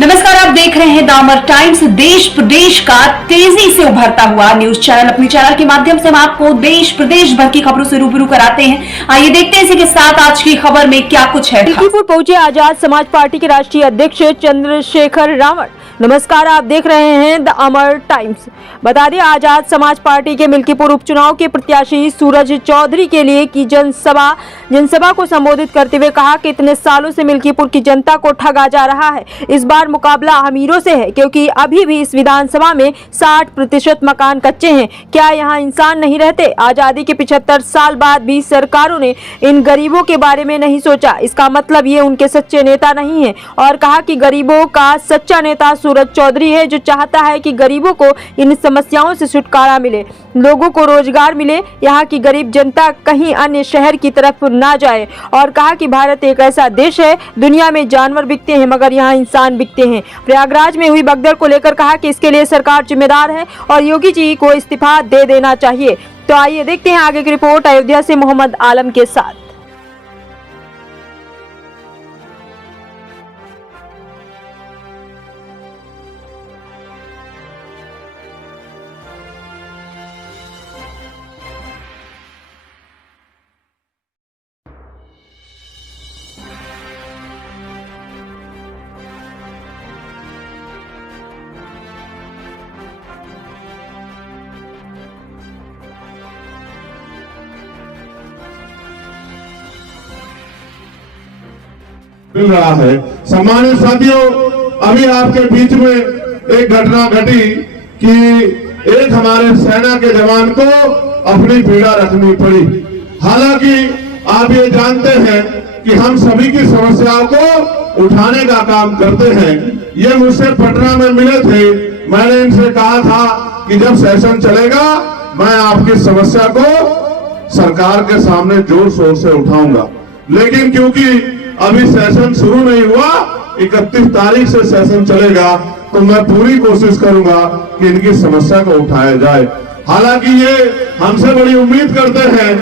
नमस्कार, आप देख रहे हैं द अमर टाइम्स। देश प्रदेश का तेजी से उभरता हुआ न्यूज चैनल। अपने चैनल के माध्यम से हम आपको देश प्रदेश भर की खबरों से रूबरू कराते हैं। आइए देखते हैं इसी के साथ आज की खबर में क्या कुछ है। मिल्कीपुर पहुंचे आजाद समाज पार्टी के राष्ट्रीय अध्यक्ष चंद्रशेखर रावण। नमस्कार, आप देख रहे हैं द अमर टाइम्स। बता दें, आजाद समाज पार्टी के मिल्कीपुर उपचुनाव के प्रत्याशी सूरज चौधरी के लिए की जनसभा को संबोधित करते हुए कहा कि इतने सालों से मिल्कीपुर की जनता को ठगा जा रहा है। इस बार मुकाबला अमीरों से है, क्योंकि अभी भी इस विधानसभा में 60% मकान कच्चे हैं। क्या यहाँ इंसान नहीं रहते? आजादी के 75 साल बाद भी सरकारों ने इन गरीबों के बारे में नहीं सोचा। इसका मतलब ये उनके सच्चे नेता नहीं है। और कहा कि गरीबों का सच्चा नेता सूरज चौधरी है, जो चाहता है कि गरीबों को इन समस्याओं से छुटकारा मिले, लोगों को रोजगार मिले, यहाँ की गरीब जनता कहीं अन्य शहर की तरफ ना जाए। और कहा कि भारत एक ऐसा देश है, दुनिया में जानवर बिकते हैं मगर यहाँ इंसान बिकते हैं। प्रयागराज में हुई भगदड़ को लेकर कहा कि इसके लिए सरकार जिम्मेदार है और योगी जी को इस्तीफा दे देना चाहिए। तो आइए देखते हैं आगे की रिपोर्ट अयोध्या से मोहम्मद आलम के साथ। मिल रहा है। सम्मानित साथियों, अभी आपके बीच में एक घटना घटी कि एक हमारे सेना के जवान को अपनी पीड़ा रखनी पड़ी। हालांकि आप ये जानते हैं कि हम सभी की समस्याओं को उठाने का काम करते हैं। ये मुझसे पटना में मिले थे। मैंने इनसे कहा था कि जब सेशन चलेगा मैं आपकी समस्या को सरकार के सामने जोर शोर से उठाऊंगा। लेकिन क्योंकि अभी सेशन शुरू नहीं हुआ, 31 तारीख से सेशन चलेगा, तो मैं पूरी कोशिश करूंगा कि इनकी समस्या को उठाया जाए। हालांकि ये हमसे बड़ी उम्मीद करते हैं,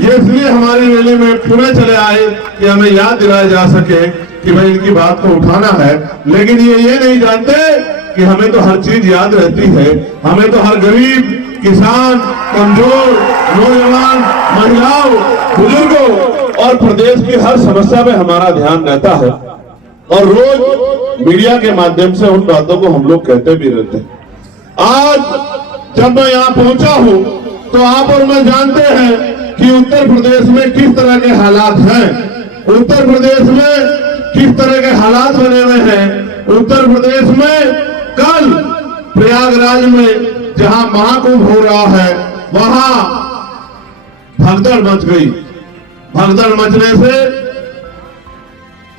ये इसलिए हमारी रैली में पुणे चले आए कि हमें याद दिलाया जा सके कि भाई इनकी बात को उठाना है। लेकिन ये नहीं जानते कि हमें तो हर चीज याद रहती है। हमें तो हर गरीब, किसान, कमजोर, नौजवान, महिलाओं, बुजुर्गों और प्रदेश की हर समस्या में हमारा ध्यान रहता है। और रोज मीडिया के माध्यम से उन बातों को हम लोग कहते भी रहते हैं। आज जब मैं यहाँ पहुंचा हूँ तो आप और मैं जानते हैं कि उत्तर प्रदेश में किस तरह के हालात हैं। उत्तर प्रदेश में किस तरह के हालात बने हुए हैं। उत्तर प्रदेश में कल प्रयागराज में जहां महाकुंभ हो रहा है, वहां भगदड़ मच गई। भगदड़ मचने से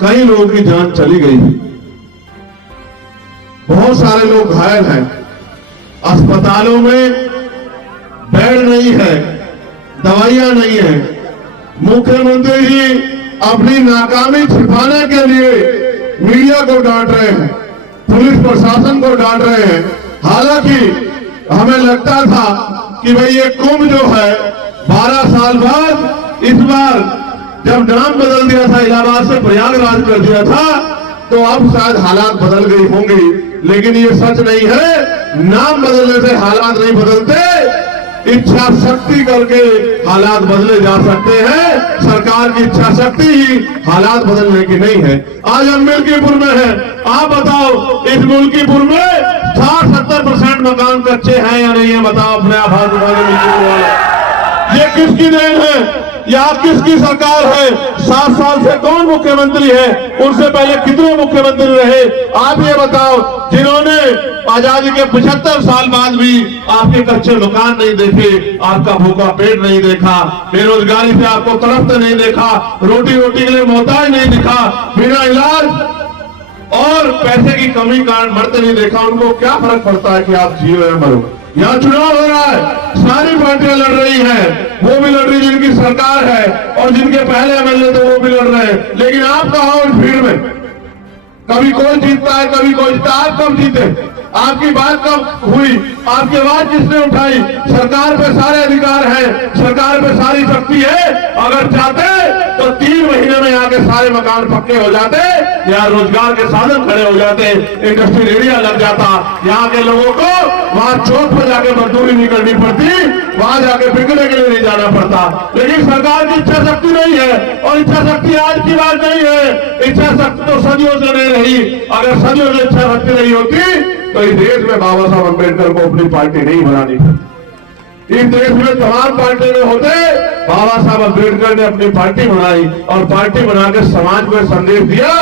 कई लोगों की जान चली गई। बहुत सारे लोग घायल हैं। अस्पतालों में बेड नहीं है, दवाइयां नहीं है। मुख्यमंत्री जी अपनी नाकामी छिपाने के लिए मीडिया को डांट रहे हैं, पुलिस प्रशासन को डांट रहे हैं। हालांकि हमें लगता था कि भाई ये कुंभ जो है 12 साल बाद, इस बार जब नाम बदल दिया था, इलाहाबाद से प्रयागराज कर दिया था, तो अब शायद हालात बदल गई होंगी। लेकिन ये सच नहीं है। नाम बदलने से हालात नहीं बदलते, इच्छा शक्ति करके हालात बदले जा सकते हैं। सरकार की इच्छा शक्ति ही हालात बदलने की नहीं है। आज हम मिल्कीपुर में हैं। आप बताओ, इस मिल्कीपुर में 60-70% मकान कच्चे हैं या नहीं है? बताओ अपने आप हाथ उठा के मिल्कीपुर वाले। ये किसकी देन है? या किसकी सरकार है? 7 साल से कौन मुख्यमंत्री है? उनसे पहले कितने मुख्यमंत्री रहे? आप ये बताओ, जिन्होंने आजादी के 75 साल बाद भी आपके कच्चे मकान नहीं देखे, आपका भूखा पेट नहीं देखा, बेरोजगारी से आपको तड़पते नहीं देखा, रोटी के लिए मोहताज नहीं दिखा, बिना इलाज और पैसे की कमी कारण मरते नहीं देखा, उनको क्या फर्क पड़ता है कि आप जियो या मरो? यहाँ चुनाव हो रहा है, सारी पार्टियां लड़ रही हैं। वो भी लड़ रही जिनकी सरकार है और जिनके पहले एमएलए थे वो भी लड़ रहे हैं। लेकिन आप कहाँ हो इस भीड़ में? कभी कोई जीतता है, कभी कोई जीतता है। आप कब जीते? आपकी बात कब हुई? आपकी आवाज किसने उठाई? सरकार पे सारे अधिकार हैं, सरकार पे सारी शक्ति है। अगर चाहते तो 3 महीने में यहाँ के सारे मकान पक्के हो जाते, यहाँ रोजगार के साधन खड़े हो जाते, इंडस्ट्रियल एरिया लग जाता, यहाँ के लोगों को वहाँ चौक पर जाके मजदूरी नहीं करनी पड़ती, वहां जाके बिकने के लिए नहीं जाना पड़ता। लेकिन सरकार की इच्छा शक्ति नहीं है, और इच्छा शक्ति आज की बात नहीं है, इच्छा शक्ति तो सदियों से नहीं रही। अगर सदियों से इच्छा शक्ति नहीं होती तो इस देश में बाबा साहब अम्बेडकर को अपनी पार्टी नहीं बनानी थी। इस देश में तमाम पार्टी में होते, बाबा साहब अम्बेडकर ने अपनी पार्टी बनाई, और पार्टी बना के समाज को संदेश दिया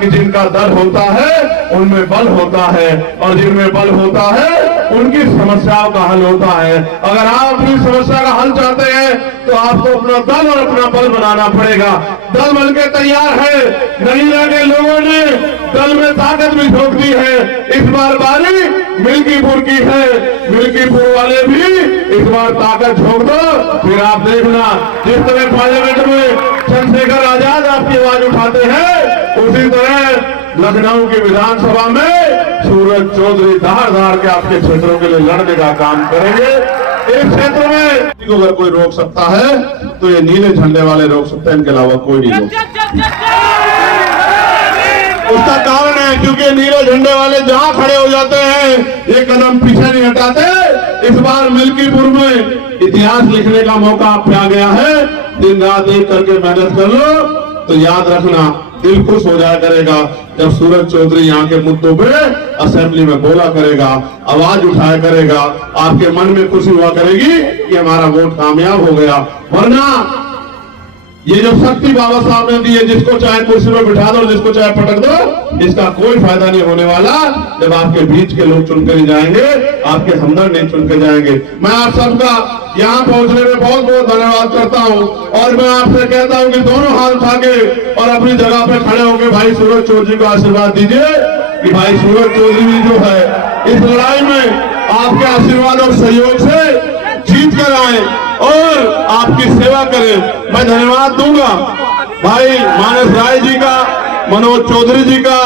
कि जिनका दल होता है उनमें बल होता है, और जिनमें बल होता है उनकी समस्याओं का हल होता है। अगर आप अपनी समस्या का हल चाहते हैं तो आपको अपना दल और अपना बल बनाना पड़ेगा। दल बन के तैयार है, नगीना के लोगों ने दल में ताकत भी झोंक दी है। इस बार बारी मिल्कीपुर की है, मिल्कीपुर वाले भी इस बार ताकत झोंक दो, फिर आप देखना जिस तरह पार्लियामेंट में चंद्रशेखर आजाद आपकी आवाज उठाते हैं, उसी तरह लखनऊ की विधानसभा में सूरज चौधरी धार धार के आपके क्षेत्रों के लिए लड़ने का काम करेंगे। इस क्षेत्र में अगर कोई रोक सकता है तो ये नीले झंडे वाले रोक सकते हैं, इनके अलावा कोई नहीं रोक सकता। उसका कारण है क्योंकि नीले झंडे वाले जहां खड़े हो जाते हैं एक कदम पीछे नहीं हटाते। इस बार मिल्कीपुर में इतिहास लिखने का मौका आप पे आ गया है। दिन रात एक करके मेहनत कर लो तो याद रखना, दिल खुश हो जाया करेगा जब सूरज चौधरी यहाँ के मुद्दों पे असेंबली में बोला करेगा, आवाज उठाया करेगा, आपके मन में खुशी हुआ करेगी कि हमारा वोट कामयाब हो गया। वरना ये जो शक्ति बाबा साहब ने दी है, जिसको चाहे कुर्सी में बिठा दो, जिसको चाहे पटक दो, इसका कोई फायदा नहीं होने वाला जब आपके बीच के लोग चुनकर ही जाएंगे, आपके हमदर्द नहीं चुनकर जाएंगे। मैं आप सबका यहाँ पहुंचने में बहुत बहुत धन्यवाद करता हूँ, और मैं आपसे कहता हूँ कि दोनों हाथ उठा के और अपनी जगह पे खड़े होकर भाई सूरज चौधरी को आशीर्वाद दीजिए कि भाई सूरज चौधरी जो है इस लड़ाई में आपके आशीर्वाद और सहयोग से जीत कर आए और आपकी सेवा करें। मैं धन्यवाद दूंगा भाई मानस राय जी का, मनोज चौधरी जी का,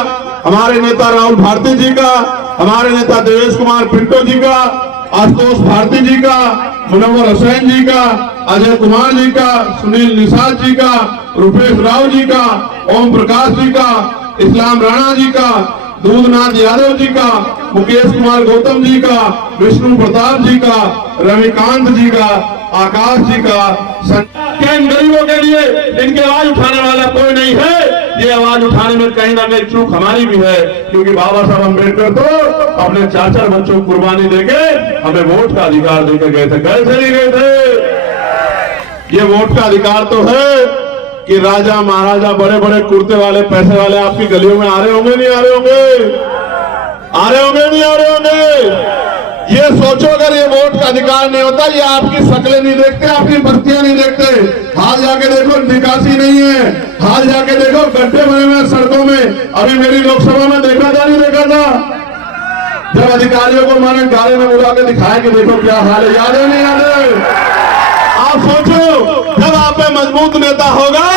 हमारे नेता राहुल भारती जी का, हमारे नेता देवेश कुमार पिंटो जी का, आशुतोष भारती जी का, मुनव्वर हुसैन जी का, अजय कुमार जी का, सुनील निषाद जी का, रुपेश राव जी का, ओम प्रकाश जी का, इस्लाम राणा जी का, दूधनाथ यादव जी का, मुकेश कुमार गौतम जी का, विष्णु प्रताप जी का, रविकांत जी का, आकाश जी का। इन गरीबों के लिए इनकी आवाज उठाने वाला कोई नहीं है। ये आवाज उठाने में कहीं ना कहीं चूक हमारी भी है, क्योंकि बाबा साहब अम्बेडकर तो अपने 4-4 बच्चों को कुर्बानी देके हमें वोट का अधिकार देकर गए थे। कैसे नहीं गए थे? ये वोट का अधिकार तो है कि राजा महाराजा बड़े बड़े कुर्ते वाले पैसे वाले आपकी गलियों में आ रहे होंगे, नहीं आ रहे होंगे? आ रहे होंगे, नहीं आ रहे होंगे? ये सोचो अगर ये वोट का अधिकार नहीं होता, ये आपकी शक्लें नहीं देखते, आपकी बत्तियां नहीं देखते। हाल जाके देखो निकासी नहीं है, हाल जाके देखो गड्ढे बने हुए सड़कों में। अभी मेरी लोकसभा में देखा था, नहीं देखा था? जब अधिकारियों को मैंने गाड़ी में बुला के दिखाया कि देखो क्या हाल है, याद है नहीं याद है? आप सोचो जब आप में मजबूत नेता होगा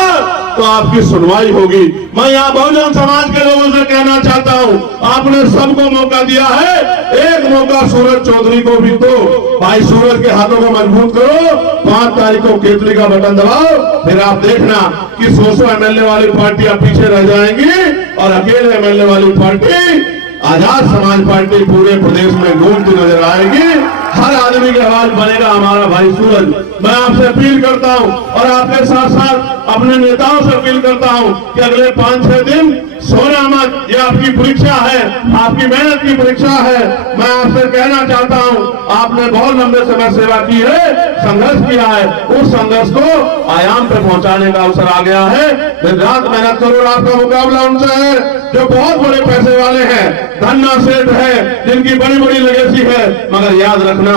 तो आपकी सुनवाई होगी। मैं यहाँ बहुजन समाज के लोगों से कहना चाहता हूँ, आपने सबको मौका दिया है, एक मौका सूरज चौधरी को भी दो। भाई सूरज के हाथों को मजबूत करो, 5 तारीख को केतली का बटन दबाओ, फिर आप देखना कि 100 एमएलए वाली पार्टियां पीछे रह जाएंगी और अकेले एमएलए वाली पार्टी आजाद समाज पार्टी पूरे प्रदेश में गूंजती नजर आएगी। हर आदमी की आवाज बनेगा हमारा भाई सूरज। मैं आपसे अपील करता हूं और आपके साथ साथ अपने नेताओं से अपील करता हूं कि अगले 5-6 दिन सोना मत, ये आपकी परीक्षा है, आपकी मेहनत की परीक्षा है। मैं आपसे कहना चाहता हूं, आपने बहुत लंबे समय सेवा की है, संघर्ष किया है, उस संघर्ष को आयाम पे पहुंचाने का अवसर आ गया है। दिन रात मेहनत करो और आपका मुकाबला उनसे है जो बहुत बड़े पैसे वाले हैं, धन्ना सेठ है, जिनकी बड़ी बड़ी लेगेसी है। मगर याद रखना,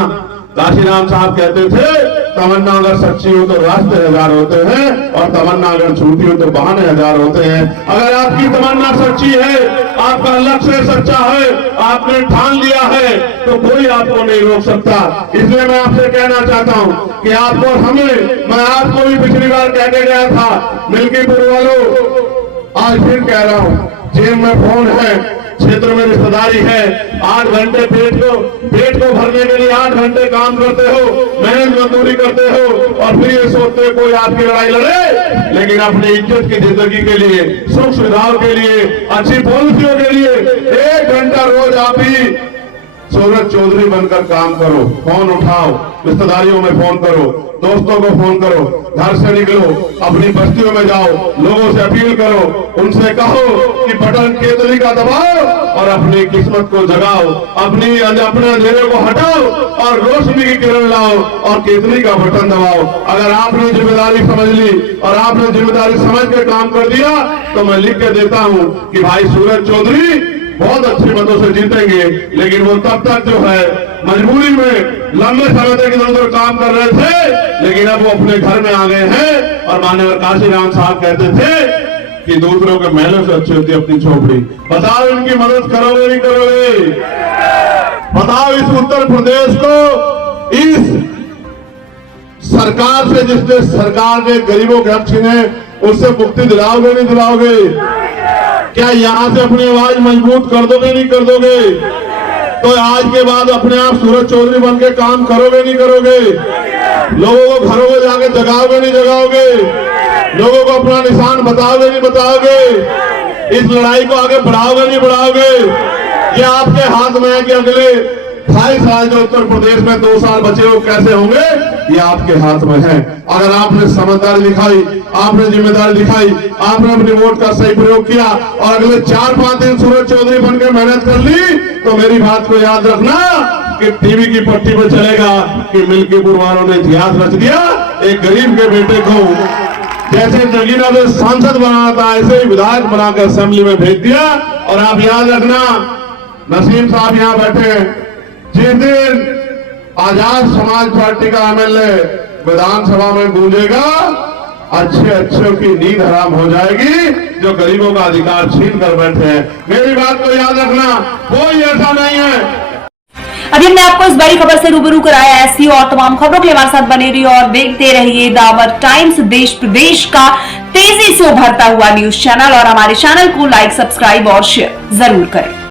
काशीराम साहब कहते थे, तमन्ना अगर सच्ची हो तो रास्ते 1000 होते हैं और तमन्ना अगर झूठी हो तो बहाने 1000 होते हैं। अगर आपकी तमन्ना सच्ची है, आपका लक्ष्य सच्चा है, आपने ठान लिया है, तो कोई आपको नहीं रोक सकता। इसलिए मैं आपसे कहना चाहता हूँ कि आपको मैं आपको भी पिछली बार कह के गया था, मिल्कीपुर वालों, आज फिर कह रहा हूँ, जेब में फोन है, क्षेत्र में रिश्तेदारी है, 8 घंटे पेट को भरने के लिए 8 घंटे काम करते हो, मेहनत मजदूरी करते हो और फिर ये सोचते हो कोई आपकी लड़ाई लड़े, लेकिन अपनी इज्जत की जिंदगी के लिए, सुख सुविधाओं के लिए, अच्छी पॉलिसियों के लिए 1 घंटा रोज आप ही सूरज चौधरी बनकर काम करो। फोन उठाओ, रिश्तेदारियों में फोन करो, दोस्तों को फोन करो, घर से निकलो, अपनी बस्तियों में जाओ, लोगों से अपील करो, उनसे कहो कि बटन केतली का दबाओ और अपनी किस्मत को जगाओ, अपने अंधेरे को हटाओ और रोशनी की किरण लाओ और केतली का बटन दबाओ। अगर आपने जिम्मेदारी समझ ली और आपने जिम्मेदारी समझ के काम कर दिया तो मैं लिख के देता हूं कि भाई सूरज चौधरी बहुत अच्छे मतों से जीतेंगे, लेकिन वो तब तक जो है मजबूरी में लंबे समय तक इधर उधर काम कर रहे थे, लेकिन अब वो अपने घर में आ गए हैं। और माननीय काशीराम साहब कहते थे कि दूसरों के महलों से अच्छी होती है अपनी झोपड़ी। बताओ इनकी मदद करोगे नहीं करोगे? बताओ इस उत्तर प्रदेश को इस सरकार से, जिसने सरकार के गरीबों के हक छीने, उससे मुक्ति दिलाओगे नहीं दिलाओगे? क्या यहां से अपनी आवाज मजबूत कर दोगे नहीं कर दोगे? तो आज के बाद अपने आप सूरज चौधरी बन के काम करोगे नहीं करोगे? लोगों को घरों में जाके जगाओगे नहीं जगाओगे? लोगों को अपना निशान बताओगे नहीं बताओगे? इस लड़ाई को आगे बढ़ाओगे नहीं बढ़ाओगे? ये आपके हाथ में है कि अगले 28 साल जो उत्तर प्रदेश में 2 साल बचे वो कैसे होंगे, ये आपके हाथ में है। अगर आपने समझदारी दिखाई, आपने जिम्मेदारी दिखाई, आपने अपने वोट का सही प्रयोग किया और अगले 4-5 दिन सूरज चौधरी बनकर मेहनत कर ली, तो मेरी बात को याद रखना कि टीवी की पट्टी पर चलेगा कि मिल्कीपुर वालों ने इतिहास रच दिया। एक गरीब के बेटे को जैसे नगीना से सांसद बनाना था, ऐसे ही विधायक बनाकर असेंबली में भेज दिया। और आप याद रखना, नसीम साहब यहाँ बैठे हैं, जिस दिन आजाद समाज पार्टी का एमएलए विधानसभा में गूंजेगा, अच्छे की नींद हराम हो जाएगी जो गरीबों का अधिकार छीन कर बैठे हैं। मेरी बात को याद रखना, कोई ऐसा नहीं है। अभी हमने आपको इस बड़ी खबर से रूबरू कराया। ऐसी और तमाम खबरों के लिए हमारे साथ बने रहिए और देखते रहिए द अमर टाइम्स, देश प्रदेश का तेजी से उभरता हुआ न्यूज चैनल। और हमारे चैनल को लाइक, सब्सक्राइब और शेयर जरूर करें।